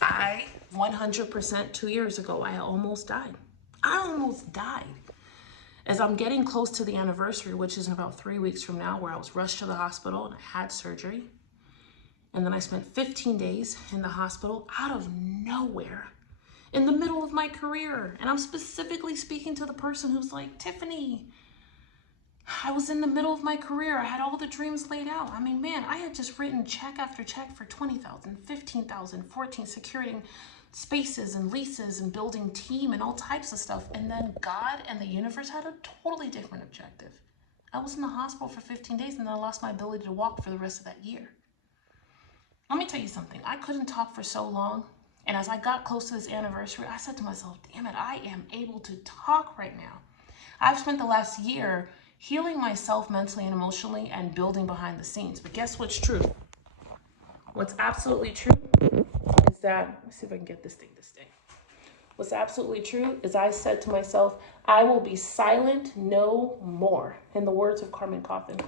I 100% 2 years ago, I almost died. I almost died. As I'm getting close to the anniversary, which is in about 3 weeks from now, where I was rushed to the hospital and I had surgery. And then I spent 15 days in the hospital out of nowhere in the middle of my career. And I'm specifically speaking to the person who's like, Tiffany, I was in the middle of my career. I had all the dreams laid out. I mean, man, I had just written check after check for 20,000, 15,000, 14, securing spaces and leases and building team and all types of stuff. And then God and the universe had a totally different objective. I was in the hospital for 15 days and then I lost my ability to walk for the rest of that year. Let me tell you something. I couldn't talk for so long. And as I got close to this anniversary, I said to myself, damn it, I am able to talk right now. I've spent the last year healing myself mentally and emotionally and building behind the scenes. But guess what's true? What's absolutely true is that, let me see if I can get this thing to stay. What's absolutely true is I said to myself, I will be silent no more. In the words of Carmen Coffin,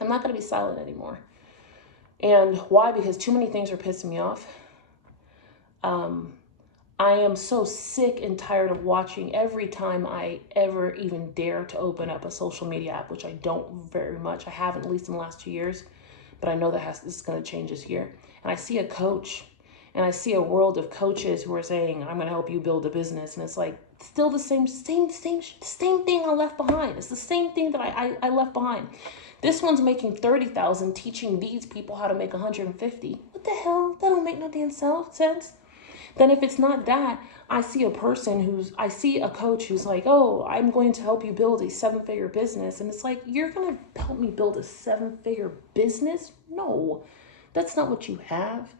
I'm not going to be silent anymore. And why? Because too many things are pissing me off. I am so sick and tired of watching every time I ever even dare to open up a social media app, which I don't very much. I haven't, at least in the last 2 years, but I know this is going to change this year. And I see a coach and I see a world of coaches who are saying, I'm going to help you build a business. And it's like, still the same thing I left behind. It's the same thing that I left behind. This one's making 30,000 teaching these people how to make 150. What the hell? That don't make no damn sense. Then if it's not that, I see I see a coach who's like, oh, I'm going to help you build a 7-figure business. And it's like, you're going to help me build a 7-figure business? No, that's not what you have.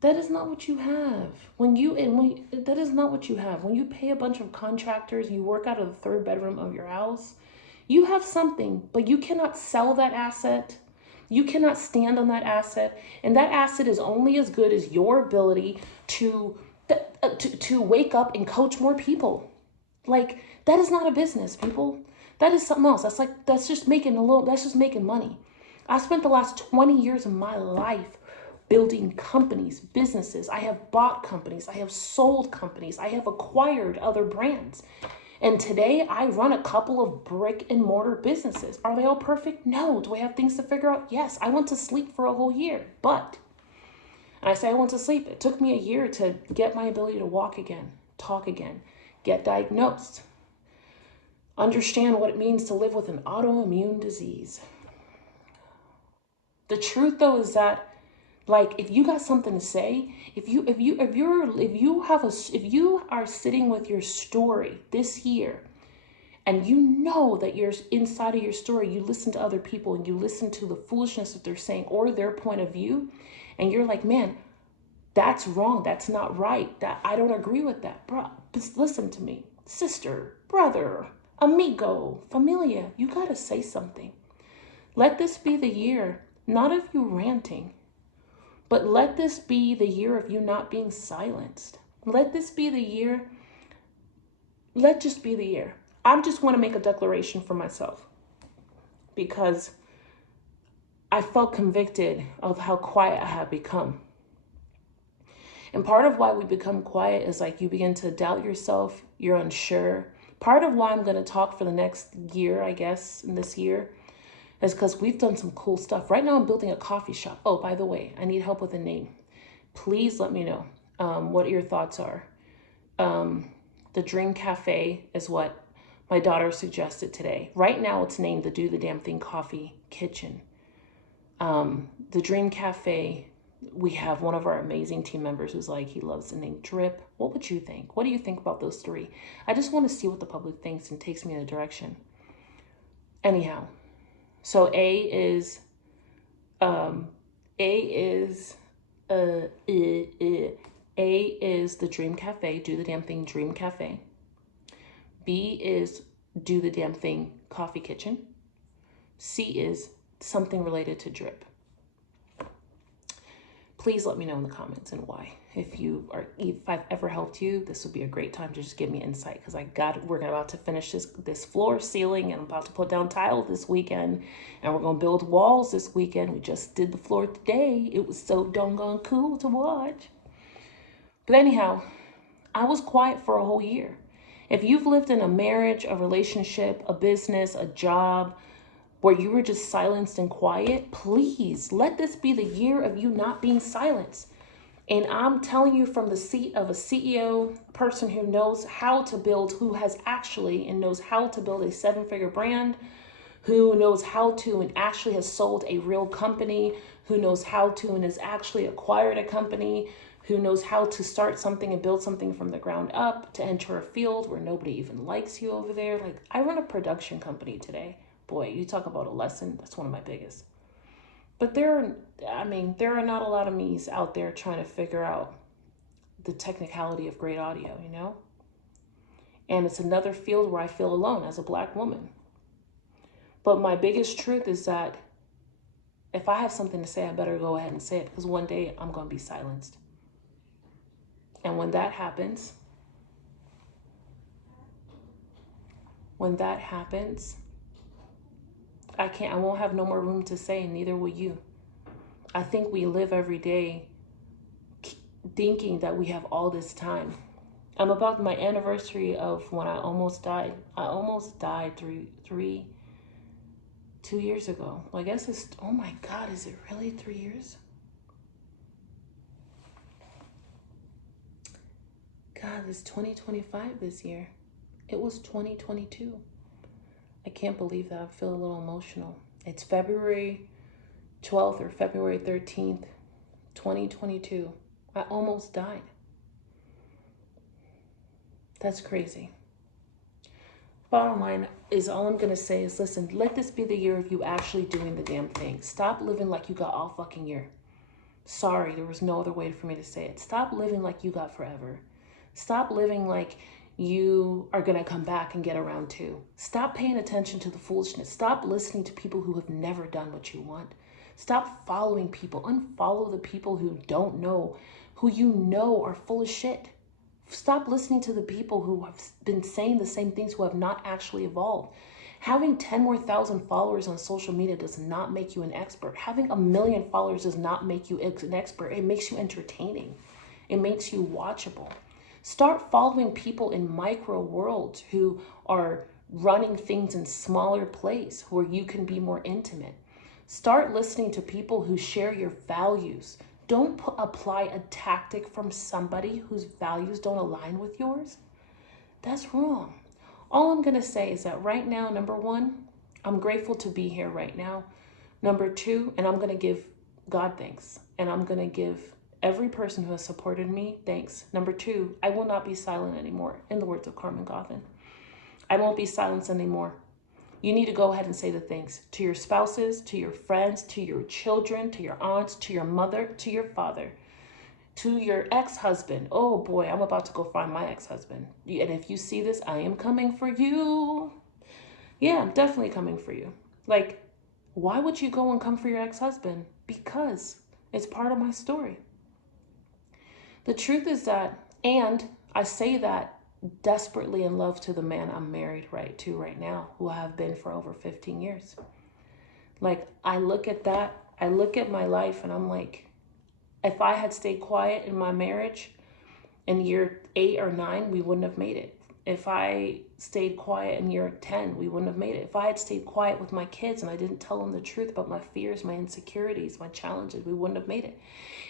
That is not what you have. That is not what you have. When you pay a bunch of contractors, you work out of the third bedroom of your house, you have something, but you cannot sell that asset. You cannot stand on that asset. And that asset is only as good as your ability to wake up and coach more people. Like, that is not a business, people. That is something else. That's just making money. I spent the last 20 years of my life building companies, businesses. I have bought companies. I have sold companies. I have acquired other brands. And today I run a couple of brick and mortar businesses. Are they all perfect? No. Do I have things to figure out? Yes. I went to sleep for a whole year, but and I say I went to sleep. It took me a year to get my ability to walk again, talk again, get diagnosed, understand what it means to live with an autoimmune disease. The truth though is that, like, if you got something to say, if you are sitting with your story this year, and you know that you're inside of your story, you listen to other people and you listen to the foolishness that they're saying or their point of view, and you're like, man, that's wrong. That's not right. That I don't agree with that. Bro, just listen to me. Sister, brother, amigo, familia, you got to say something. Let this be the year, not of you ranting, but let this be the year of you not being silenced. Let this be the year. Let just be the year. I just want to make a declaration for myself because I felt convicted of how quiet I have become. And part of why we become quiet is like you begin to doubt yourself, you're unsure. Part of why I'm going to talk for the next year, I guess, in this year, is because we've done some cool stuff. Right now I'm building a coffee shop. Oh, by the way, I need help with a name. Please let me know what your thoughts are. The Dream Cafe is what my daughter suggested today. Right now it's named the Do the Damn Thing Coffee Kitchen. The Dream Cafe, we have one of our amazing team members who's like, he loves the name Drip. What would you think? What do you think about those three? I just want to see what the public thinks and takes me in a direction. Anyhow, so A is the Dream Cafe, Do the Damn Thing Dream Cafe. B is Do the Damn Thing Coffee Kitchen. C is something related to Drip. Please let me know in the comments and why. If I've ever helped you, this would be a great time to just give me insight because we're about to finish this floor ceiling and I'm about to put down tile this weekend and we're going to build walls this weekend. We just did the floor today. It was so doggone cool to watch. But anyhow, I was quiet for a whole year. If you've lived in a marriage, a relationship, a business, a job where you were just silenced and quiet, please let this be the year of you not being silenced. And I'm telling you from the seat of a CEO, person who knows how to build, who has actually and knows how to build a 7-figure brand, who knows how to and actually has sold a real company, who knows how to and has actually acquired a company, who knows how to start something and build something from the ground up, to enter a field where nobody even likes you over there. Like, I run a production company today. Boy, you talk about a lesson. That's one of my biggest. But there are not a lot of me's out there trying to figure out the technicality of great audio, you know? And it's another field where I feel alone as a Black woman. But my biggest truth is that if I have something to say, I better go ahead and say it, because one day I'm going to be silenced. And when that happens, I won't have no more room to say, and neither will you. I think we live every day thinking that we have all this time. I'm about my anniversary of when I almost died. I almost died 2 years ago. Well, I guess it's, oh my God, is it really 3 years? God, it's 2025 this year. It was 2022. I can't believe that. I feel a little emotional. It's February 12th or February 13th, 2022. I almost died. That's crazy. Bottom line is, all I'm going to say is, listen, let this be the year of you actually doing the damn thing. Stop living like you got all fucking year. Sorry, there was no other way for me to say it. Stop living like you got forever. Stop living like you are going to come back and get around too. Stop paying attention to the foolishness. Stop listening to people who have never done what you want. Stop following people. Unfollow the people who don't know, who you know are full of shit. Stop listening to the people who have been saying the same things, who have not actually evolved. Having 10 more thousand followers on social media does not make you an expert. Having 1 million followers does not make you an expert. It makes you entertaining. It makes you watchable. Start following people in micro worlds who are running things in smaller place where you can be more intimate. Start listening to people who share your values. Don't apply a tactic from somebody whose values don't align with yours. That's wrong. All I'm going to say is that right now, number one, I'm grateful to be here right now. Number two, and I'm going to give God thanks. And I'm going to give every person who has supported me thanks. Number two, I will not be silent anymore, in the words of Carmen Goffin. I won't be silenced anymore. You need to go ahead and say the things to your spouses, to your friends, to your children, to your aunts, to your mother, to your father, to your ex-husband. Oh boy, I'm about to go find my ex-husband. And if you see this, I am coming for you. Yeah, I'm definitely coming for you. Like, why would you go and come for your ex-husband? Because it's part of my story. The truth is that, and I say that desperately in love to the man I'm married to right now, who I have been for over 15 years. Like, I look at that, I look at my life, and I'm like, if I had stayed quiet in my marriage in year 8 or 9, we wouldn't have made it. If I stayed quiet in year 10, we wouldn't have made it. If I had stayed quiet with my kids and I didn't tell them the truth about my fears, my insecurities, my challenges, we wouldn't have made it.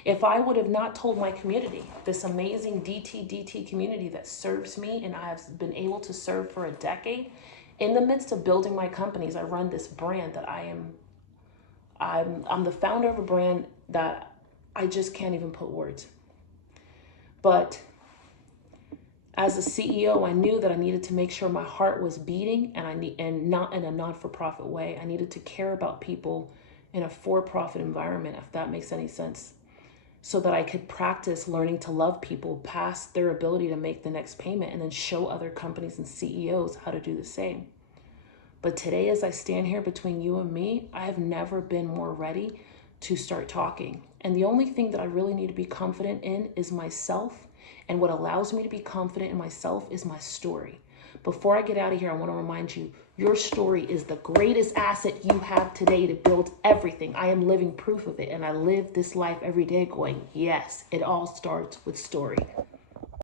If I would have not told my community, this amazing DT community that serves me and I have been able to serve for a decade, in the midst of building my companies, I run this brand that I'm the founder of a brand that I just can't even put words. But as a CEO, I knew that I needed to make sure my heart was beating, and not in a not-for-profit way. I needed to care about people in a for-profit environment, if that makes any sense, so that I could practice learning to love people past their ability to make the next payment, and then show other companies and CEOs how to do the same. But today, as I stand here between you and me, I have never been more ready to start talking. And the only thing that I really need to be confident in is myself. And what allows me to be confident in myself is my story. Before I get out of here, I want to remind you, your story is the greatest asset you have today to build everything. I am living proof of it, and I live this life every day going, yes, it all starts with story.